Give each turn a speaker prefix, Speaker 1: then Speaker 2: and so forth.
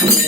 Speaker 1: Thank you.